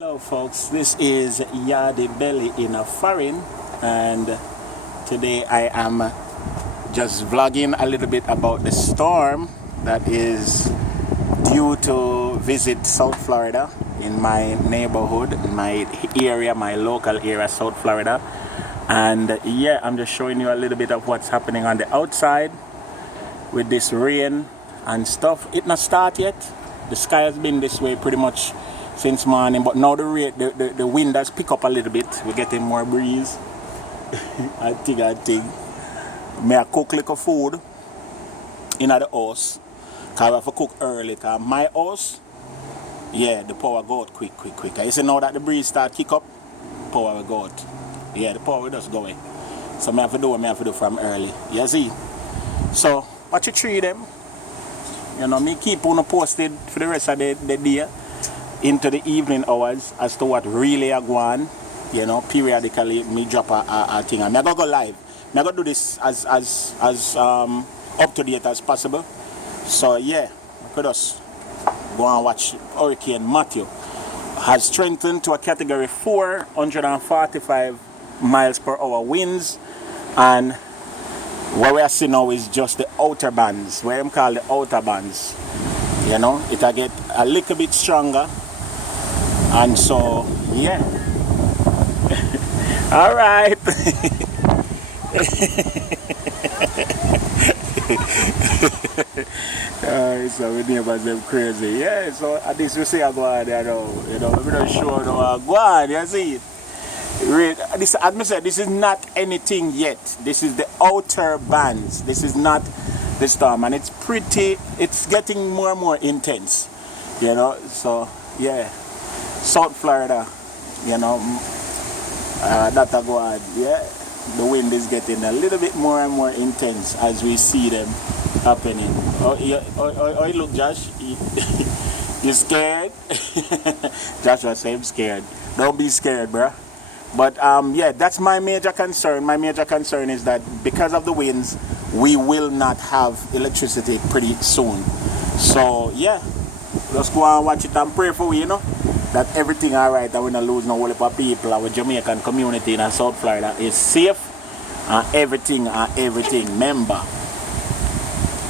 Hello folks, this is Yardie Belly in a foreign, and today I am just vlogging a little bit about the storm that is due to visit South Florida in my neighborhood, in my area, my local area, South Florida. And yeah, I'm just showing you a little bit of what's happening on the outside with this rain and stuff. It not start yet. The sky has been this way pretty much since morning, but now the wind has picked up a little bit. We're getting more breeze. I think may I cook little food in the house, because I have to cook early, because my house, yeah, the power go out quick. You see now that the breeze start kick up, power will go out. Yeah, the power will just go away. So I have to do what I have to do from early. You see? So watch you treat them. You know, me keep on posted for the rest of the day into the evening hours as to what really are going on. You know, periodically me drop a thing, and I'm gonna go live. I'm gonna do this as up to date as possible. So yeah, I could just go and watch Hurricane Matthew has strengthened to a category 4, 145 miles per hour winds, and what we are seeing now is just the outer bands, what I'm called the outer bands. You know, it'll get a little bit stronger. And so, yeah. All right. So we neighbors them crazy. Yeah, so at least we see a go on there now. You know, we're not sure no go on, you see it. This, as I said, this is not anything yet. This is the outer bands. This is not the storm, and it's getting more and more intense. You know, so yeah. South Florida, you know, that go on, yeah. The wind is getting a little bit more and more intense as we see them happening. Oh, you look, Josh. You scared? Joshua said, I'm scared. Don't be scared, bruh. But yeah, that's my major concern. My major concern is that because of the winds, we will not have electricity pretty soon. So yeah, let's go and watch it and pray for we, you know, that everything alright, that we're not lose no whole heap of people. Our Jamaican community in South Florida is safe, and everything. Remember,